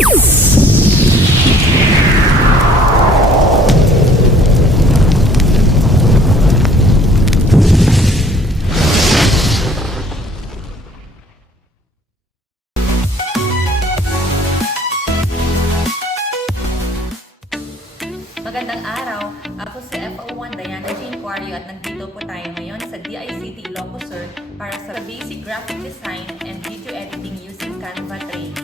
Magandang araw! Ako si FO1 Diana Jane Quario at nandito po tayo ngayon sa DICT Ilocos Sur para sa Basic Graphic Design and Video Editing using Canva training.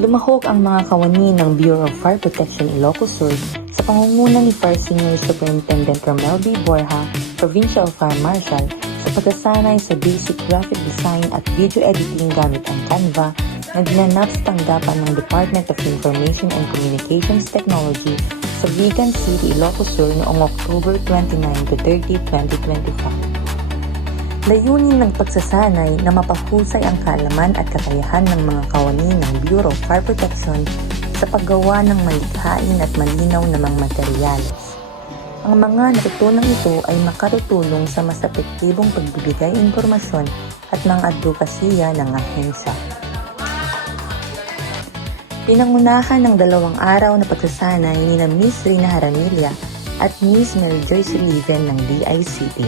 Lumahok ang mga kawani ng Bureau of Fire Protection Ilocos Sur sa pangunguna ni Fire Senior Superintendent Romel B. Borja, Provincial Fire Marshal, sa pagsasanay sa basic graphic design at video editing gamit ang Canva na dinanap sa tanggapan ng Department of Information and Communications Technology sa Vigan City, Ilocos Sur noong October 29 to 30, 2025. Layunin ng pagsasanay na mapahusay ang kaalaman at kakayahan ng mga kawani ng Bureau of Fire Protection sa paggawa ng malikhain at malinaw na mga materyales. Ang mga natutunang ito ay makatutulong sa mas epektibong pagbibigay impormasyon at mga advokasya ng ahensya. Pinangunahan ng 2 araw na pagsasanay ni Miss Rina Haramilla at Miss Mary Joyce Oliven ng DICT.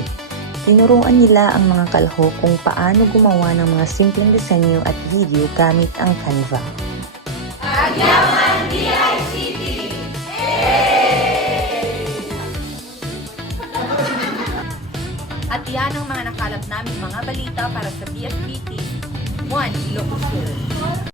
Tinuruan nila ang mga kalahok kung paano gumawa ng mga simpleng disenyo at video gamit ang Canva. Agyaman DICT! At yan ang mga nakalap naming mga balita para sa BFBT 1 Ilocos Sur.